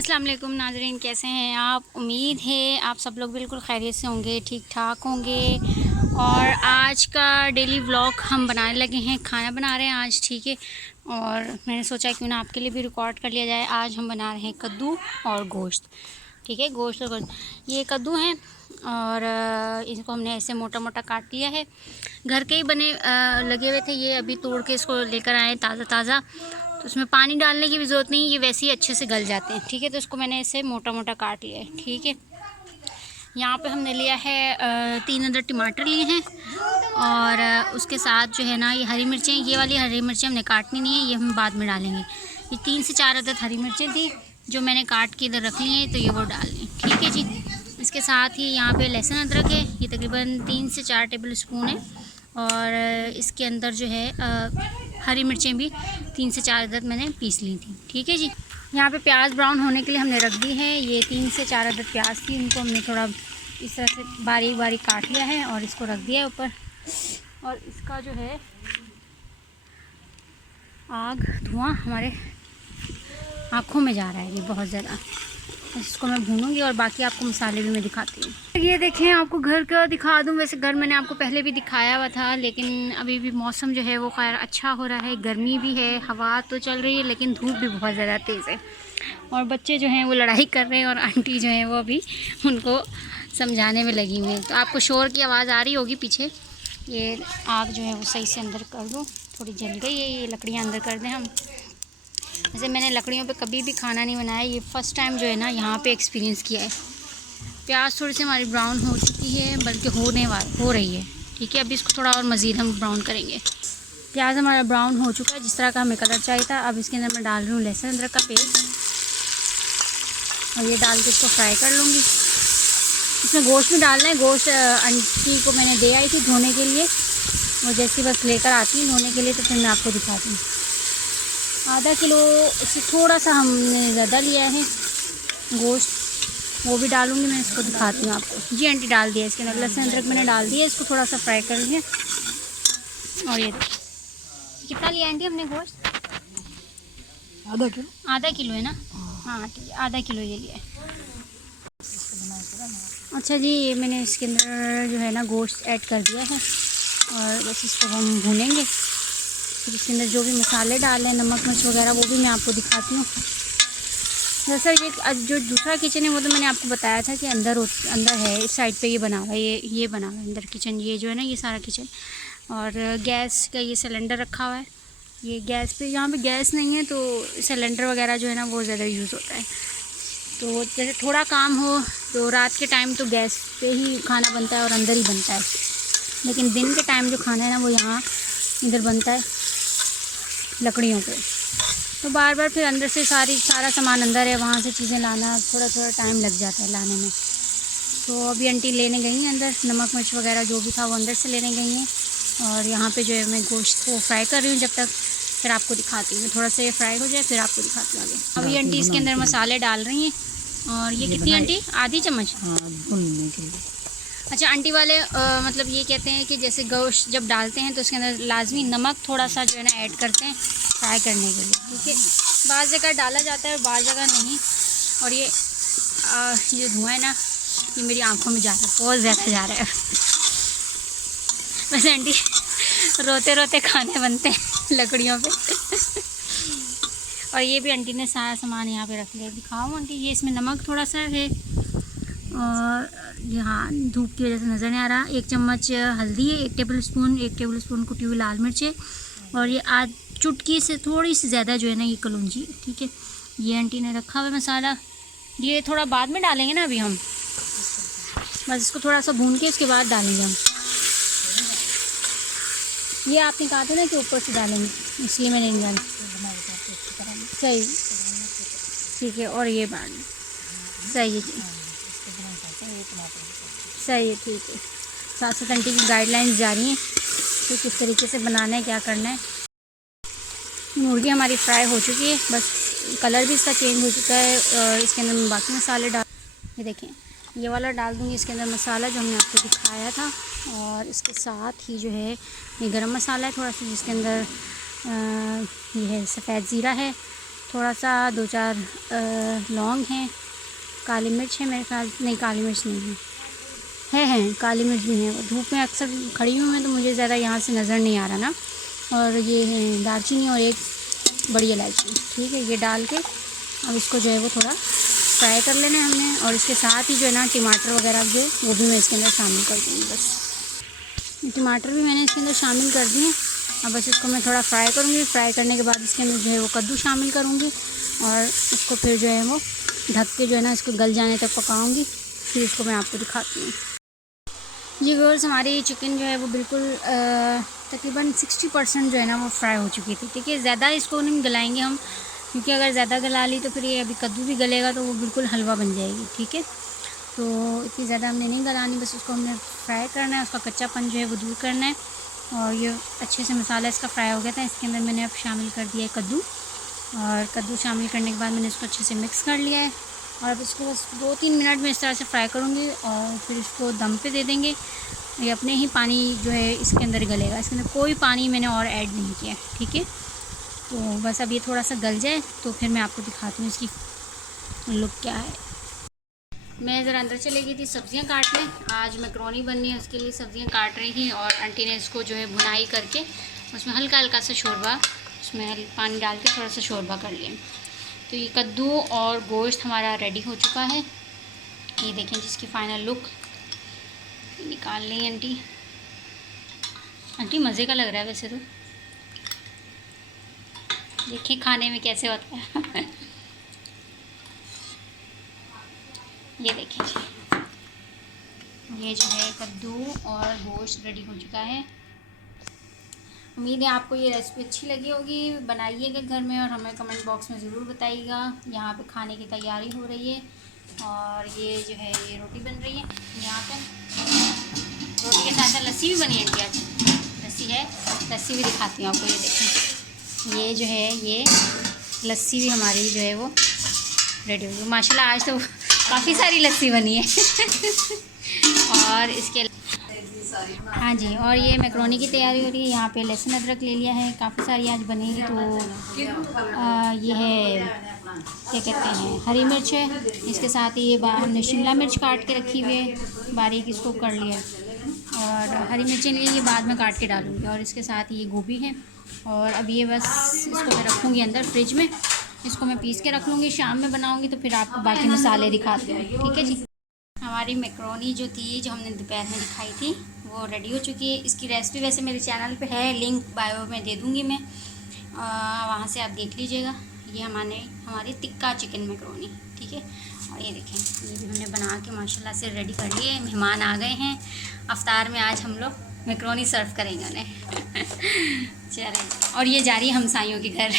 अस्सलाम वालेकुम नाज़रीन, कैसे हैं आप? उम्मीद है आप सब लोग बिल्कुल खैरियत से होंगे, ठीक ठाक होंगे। और आज का डेली व्लॉग हम बनाने लगे हैं, खाना बना रहे हैं आज, ठीक है। और मैंने सोचा क्यों ना आपके लिए भी रिकॉर्ड कर लिया जाए। आज हम बना रहे हैं कद्दू और गोश्त, ठीक है। गोश्त और ये कद्दू हैं और इसको हमने ऐसे मोटा मोटा काट लिया है। घर के ही बने लगे हुए थे, ये अभी तोड़ के इसको लेकर आए ताज़ा ताज़ा। तो उसमें पानी डालने की भी ज़रूरत नहीं, ये वैसे ही अच्छे से गल जाते हैं, ठीक है। तो इसको मैंने ऐसे मोटा मोटा काट लिया है, ठीक है। यहाँ पे हमने लिया है 3 अदद टमाटर लिए हैं और उसके साथ जो है ना ये हरी मिर्चें, ये वाली हरी मिर्चें हमने काटनी नहीं है, ये हम बाद में डालेंगे। ये 3 से 4 अदद हरी मिर्चें थी जो मैंने काट के इधर रख ली हैं, तो ये वो डाल लें, ठीक है जी। इसके साथ ही यहाँ पे लहसुन अदरक है, ये तकरीबन 3 से 4 टेबल स्पून है। और इसके अंदर जो है हरी मिर्चें भी 3 से 4 अदद मैंने पीस ली थी, ठीक है जी। यहाँ पे प्याज ब्राउन होने के लिए हमने रख दी है। ये 3 से 4 अदद प्याज थी, इनको हमने थोड़ा इस तरह से बारीक बारीक काट लिया है और इसको रख दिया है ऊपर। और इसका जो है आग धुआं हमारे आँखों में जा रहा है ये बहुत ज़्यादा। इसको मैं भूनूंगी और बाकी आपको मसाले भी मैं दिखाती हूँ। ये देखें, आपको घर का दिखा दूँ। वैसे घर मैंने आपको पहले भी दिखाया हुआ था, लेकिन अभी भी मौसम जो है वो खैर अच्छा हो रहा है। गर्मी भी है, हवा तो चल रही है, लेकिन धूप भी बहुत ज़्यादा तेज़ है। और बच्चे जो हैं वो लड़ाई कर रहे हैं और आंटी जो हैं वो अभी उनको समझाने में लगी हुई है। तो आपको शोर की आवाज़ आ रही होगी पीछे। ये आग जो है वो सही से अंदर कर दो, थोड़ी जल गई है, ये लकड़ियाँ अंदर कर दें हम। वैसे मैंने लकड़ियों पे कभी भी खाना नहीं बनाया, ये फ़र्स्ट टाइम जो है ना यहाँ पे एक्सपीरियंस किया है। प्याज थोड़ी सी हमारी ब्राउन हो चुकी है, बल्कि हो रही है, ठीक है। अभी इसको थोड़ा और मज़ीद हम ब्राउन करेंगे। प्याज हमारा ब्राउन हो चुका है, जिस तरह का हमें कलर चाहिए था। अब इसके अंदर मैं डाल रही हूँ लहसुन अदरक का पेस्ट और ये डाल के इसको फ्राई कर लूँगी। इसमें गोश्त भी डालना है। गोश्त आंटी को मैंने दे आई थी धोने के लिए, वो जैसी बस लेकर आती हैं धोने के लिए, तो फिर मैं आपको दिखाती हूँ। आधा किलो से थोड़ा सा हमने ज़्यादा लिया है गोश्त, वो भी डालूँगी मैं, इसको दिखाती हूँ आपको। जी आंटी डाल दिया इसके अंदर लहसुन अदरक मैंने डाल दिया, इसको थोड़ा सा फ्राई कर लिया। और ये कितना लिया आंटी हमने गोश्त? आधा किलो है ना? हाँ ठीक है, आधा किलो ये लिया है। अच्छा जी, ये मैंने इसके अंदर जो है ना गोश्त ऐड कर दिया है और बस इसको हम भूनेंगे। फिर इसके अंदर जो भी मसाले डालें, नमक मिर्च वगैरह, वो भी मैं आपको दिखाती हूँ। दरअसल ये जो दूसरा किचन है वो तो मैंने आपको बताया था कि अंदर है, इस साइड पे ये बना हुआ है, ये बना हुआ है अंदर किचन, ये जो है ना ये सारा किचन। और गैस का ये सिलेंडर रखा हुआ है। ये गैस पे, यहाँ पे गैस नहीं है तो सिलेंडर वगैरह जो है ना वो ज़्यादा यूज़ होता है। तो जैसे थोड़ा काम हो तो रात के टाइम तो गैस पे ही खाना बनता है और अंदर ही बनता है, लेकिन दिन के टाइम जो खाना है ना वो यहाँ इधर बनता है लकड़ियों पे। तो बार बार फिर अंदर से सारा सामान अंदर है, वहाँ से चीज़ें लाना थोड़ा टाइम लग जाता है लाने में। तो अभी आंटी लेने गई हैं अंदर, नमक मिर्च वगैरह जो भी था वो अंदर से लेने गई हैं। और यहाँ पे जो है मैं गोश्त को फ्राई कर रही हूँ जब तक, फिर आपको दिखाती हूँ। थोड़ा सा ये फ्राई हो जाए फिर आपको दिखाती हूँ आगे। अभी आंटी इसके अंदर मसाले डाल रही हैं। और ये कितनी आंटी? आधी चम्मच? भूनने के लिए। अच्छा, आंटी वाले मतलब ये कहते हैं कि जैसे गोश्त जब डालते हैं तो उसके अंदर लाजमी नमक थोड़ा सा जो है ना ऐड करते हैं फ्राई करने के लिए, ठीक है। बाज़ जगह डाला जाता है, बाज़ जगह नहीं। और ये धुआं है ना, ये मेरी आंखों में जा रहा है, बहुत ज़्यादा जा रहा है। वैसे आंटी रोते रोते खाने बनते हैं लकड़ियों पे। और ये भी आंटी ने सारा सामान यहाँ पे रख लिया, दिखाओ आंटी। ये इसमें नमक थोड़ा सा है और यहाँ धूप की वजह से नज़र नहीं आ रहा। 1 चम्मच हल्दी है, 1 टेबल स्पून कुटी हुई लाल मिर्च है और ये आज चुटकी से थोड़ी सी ज़्यादा जो है ना ये कलौंजी है, ठीक है। ये आंटी ने रखा हुआ है मसाला, ये थोड़ा बाद में डालेंगे ना, अभी हम बस इसको थोड़ा सा भून के उसके बाद डालेंगे हम। ये आपने कहा था ना कि ऊपर से डालेंगे, इसलिए मैंने नहीं डाला। सही, ठीक है। और ये बात सही है जी, सही है, ठीक है। साथ साथ आंटी की गाइडलाइंस जा रही हैं कि किस तरीके से बनाना है, क्या करना है। मुर्गी हमारी फ्राई हो चुकी है, बस कलर भी इसका चेंज हो चुका है। इसके अंदर मैं बाकी मसाले डाल, ये देखें ये वाला डाल दूँगी इसके अंदर मसाला जो हमने आपको दिखाया था। और इसके साथ ही जो है ये गरम मसाला है थोड़ा सा, जिसके अंदर ये है सफ़ेद ज़ीरा है, थोड़ा सा 2-4 लौंग हैं, काली मिर्च है मेरे ख्याल, नहीं काली मिर्च नहीं है काली मिर्च भी है। धूप में अक्सर खड़ी हूँ मैं तो मुझे ज़्यादा यहाँ से नज़र नहीं आ रहा ना। और ये है दालचीनी और एक बड़ी इलायची, ठीक है। ये डाल के अब इसको जो है वो थोड़ा फ्राई कर लेना है हमने। और इसके साथ ही जो है ना टमाटर वगैरह जो वो भी मैं इसके अंदर शामिल कर दूँगी। बस टमाटर भी मैंने इसके अंदर शामिल कर दिए। अब बस इसको मैं थोड़ा फ्राई करूँगी। फ्राई करने के बाद इसके अंदर जो है वो कद्दू शामिल करूँगी और इसको फिर जो है वो ढक के जो है ना इसको गल जाने तक पकाऊँगी। फिर इसको मैं आपको दिखाती हूँ। जी व्यूअर्स, हमारी चिकन जो है वो बिल्कुल तकरीबन 60% जो है ना वो फ्राई हो चुकी थी, ठीक है। ज़्यादा इसको नहीं गलाएंगे हम, क्योंकि अगर ज़्यादा गला ली तो फिर ये अभी कद्दू भी गलेगा तो वो बिल्कुल हलवा बन जाएगी, ठीक है। तो इतनी ज़्यादा हमने नहीं गलानी, बस उसको हमने फ्राई करना है, उसका कच्चापन जो है वो दूर करना है। और ये अच्छे से मसाला इसका फ्राई हो गया था। इसके अंदर मैंने अब शामिल कर दिया है कद्दू, और कद्दू शामिल करने के बाद मैंने इसको अच्छे से मिक्स कर लिया है। और अब इसको बस 2-3 मिनट में इस तरह से फ्राई करूँगी और फिर इसको दम पे दे देंगे। ये अपने ही पानी जो है इसके अंदर गलेगा, इसके अंदर कोई पानी मैंने और ऐड नहीं किया, ठीक है। तो बस अब ये थोड़ा सा गल जाए तो फिर मैं आपको दिखाती हूँ इसकी लुक क्या है। मैं ज़रा अंदर चली गई थी सब्ज़ियाँ काटने, आज मैकरोनी बननी है, उसके लिए सब्ज़ियाँ काट रही थी। और आंटी ने इसको जो है भुनाई करके उसमें हल्का हल्का सा शोरबा, उसमें पानी डाल के थोड़ा सा शोरबा कर लिया। तो ये कद्दू और गोश्त हमारा रेडी हो चुका है। ये देखें जिसकी फ़ाइनल लुक निकाल ली आंटी। आंटी मज़े का लग रहा है वैसे तो, देखिए खाने में कैसे होता है। ये देखिए जी, ये जो है कद्दू और गोश्त रेडी हो चुका है। उम्मीद है आपको ये रेसिपी अच्छी लगी होगी। बनाइएगा घर में और हमें कमेंट बॉक्स में ज़रूर बताइएगा। यहाँ पे खाने की तैयारी हो रही है और ये जो है ये रोटी बन रही है यहाँ पे। रोटी के साथ साथ लस्सी भी बनी है आंटी, आज लस्सी है, लस्सी भी दिखाती हूँ आपको। ये देखें, ये जो है ये लस्सी भी हमारी जो है वो रेडी होगी माशाल्लाह। आज तो काफ़ी सारी लस्सी बनी है। और इसके हाँ जी, और ये मैकरोनी की तैयारी हो रही है। यहाँ पे लहसुन अदरक ले लिया है, काफ़ी सारी आज बनेगी। तो ये है क्या कहते हैं, हरी मिर्च है, इसके साथ ही ये हमने शिमला मिर्च काट के रखी हुई है, बारीक इसको कर लिया। और हरी मिर्चें लिए ये बाद में काट के डालूँगी। और इसके साथ ये गोभी है। और अब ये बस इसको मैं रखूँगी अंदर फ्रिज में, इसको मैं पीस के रख लूँगी, शाम में बनाऊँगी तो फिर आपको बाकी मसाले दिखाती हूँ, ठीक है जी। हमारी मैकरोनी जो थी, जो हमने दोपहर में दिखाई थी, वो रेडी हो चुकी है। इसकी रेसिपी वैसे मेरे चैनल पे है, लिंक बायो में दे दूँगी मैं, वहाँ से आप देख लीजिएगा। ये हमारी टिक्का चिकन मैकरोनी, ठीक है। और ये देखें, ये भी हमने बना के माशाल्लाह से रेडी कर लिए। मेहमान आ गए हैं, अफ्तार में आज हम लोग मैकरोनी सर्व करेंगे उन्हें। चलिए, और ये जा रही है हमसाइयों के घर।